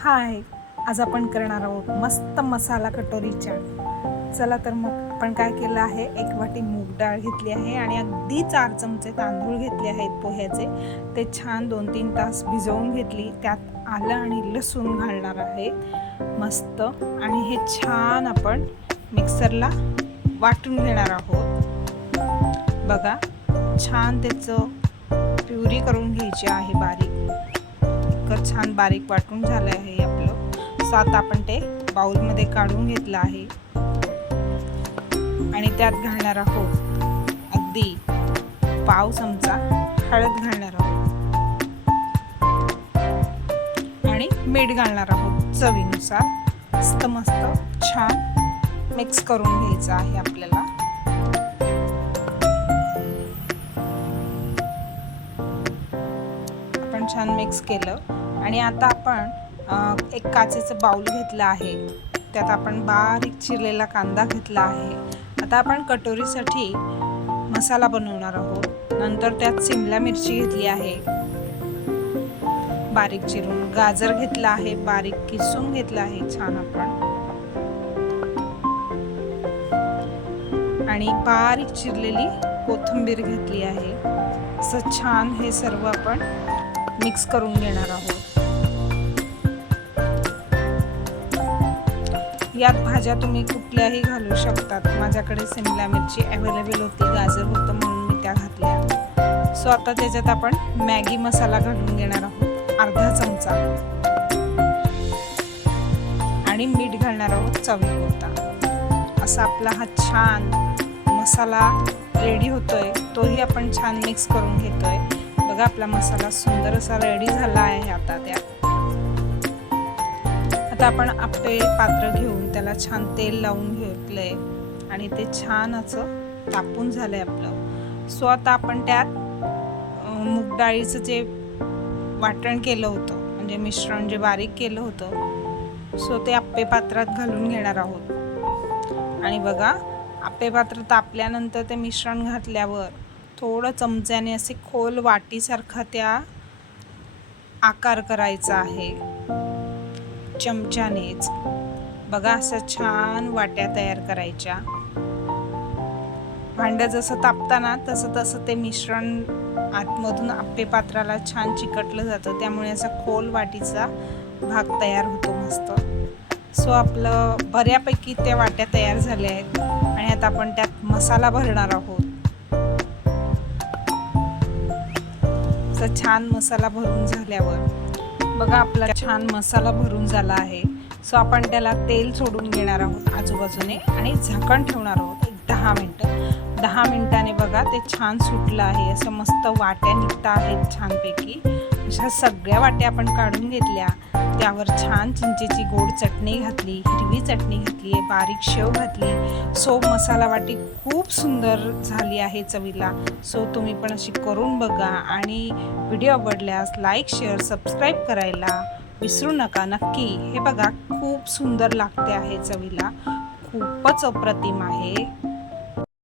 हाय, आज आपण करणार आहोत मस्त मसाला कटोरी चाट। चला तर मग आपण काय केलं आहे, एक वाटी मूग डाळ घेतली आहे आणि अगदी 4 चमचे तांदूळ घेतले आहेत पोह्याचे। ते छान 2-3 तास भिजवून घेतली। त्यात आलं आणि लसूण घालणार आहे मस्त, आणि हे छान आपण मिक्सरला वाटून घेणार आहोत। बघा, छान त्याचं प्युरी करून घ्यायची आहे बारीक। छान बारीक वाटून झालं आहे आपलं। सो आता आपण ते बाउलमध्ये काढून घेतलं आहे आणि त्यात घालणार आहोत अगदी पाव चमचा हळद घालणार आहोत आणि मीठ घालणार आहोत चवीनुसार। मस्त छान मिक्स करून घ्यायचं आहे आपल्याला। आपण छान मिक्स केलं आणि आता आपण एक काचेचं बाउल घेतलं आहे। त्यात आपण बारीक चिरलेला कांदा घेतला आहे। आता आपण कटोरीसाठी मसाला बनवणार आहोत। नंतर त्यात शिमला मिरची घेतली आहे बारीक चिरून, गाजर घेतला आहे बारीक किसून घेतला आहे छान आपण, आणि बारीक चिरलेली कोथिंबीर घेतली आहे। असं छान हे सर्व आपण मिक्स करून घेणार आहोत। यात भाज्या तुम्ही कुठल्याही घालू शकतात। माझ्याकडे शिमला मिरची अवेलेबल होती, गाजर होतं म्हणून मी त्या घातल्या। सो आता त्याच्यात आपण मॅगी मसाला घालून घेणार आहोत अर्धा चमचा, आणि मीठ घालणार आहोत चवीपुरता। असा आपला हा छान मसाला रेडी होतोय। तोही आपण छान मिक्स करून घेतोय। बघा, आपला मसाला सुंदर असा रेडी झाला आहे। आता आपण आप्पे पात्र घेऊन त्याला छान तेल लावून घेतलंय आणि ते छान असं तापून झालंय आपलं। सो आता आपण त्यात मूग डाळीचं जे वाटण केलं होतं, म्हणजे मिश्रण जे बारीक केलं होतं, सो ते आप्पे पात्रात घालून घेणार आहोत। आणि बघा, आप्पे पात्र तापल्यानंतर ते मिश्रण घातल्यावर थोडं चमच्याने असे खोल वाटीसारखा त्या आकार करायचा आहे चमच्यानेच। बघा, असं छान वाट्या तयार करायच्या। भांडं जसं तापताना तसं तसं ते मिश्रण आतमधून आप्पे पात्राला छान चिकटलं जातं, त्यामुळे असा खोल वाटीचा भाग तयार होतो मस्त। सो आपलं बऱ्यापैकी त्या वाट्या तयार झाल्या आहेत आणि आता आपण त्यात मसाला भरणार आहोत। छान मसाला भरून झाल्यावर बघा, आपला छान मसाला भरून झाला आहे। सो आपण त्याला तेल सोडून घेणार आहोत आजूबाजूने आणि झाकण ठेवणार आहोत एक 10 मिनिटं। 10 मिनिटांनी बघा ते छान सुटलं आहे। असं मस्त वाट्या निघता आहेत छानपैकी। अशा सगळ्या वाट्या आपण काढून घेतल्या। त्यावर छान चिंचेची गोड चटणी घातली, हिरवी चटणी घातली, बारीक शेव घातली। सो मसाला वाटी खूप सुंदर झाली आहे चवीला। सो तुम्ही पण अशी करून बघा आणि व्हिडिओ आवडल्यास लाईक, शेअर, सबस्क्राईब करायला विसरू नका नक्की। हे बघा, खूप सुंदर लागते आहे चवीला, खूपच अप्रतिम आहे।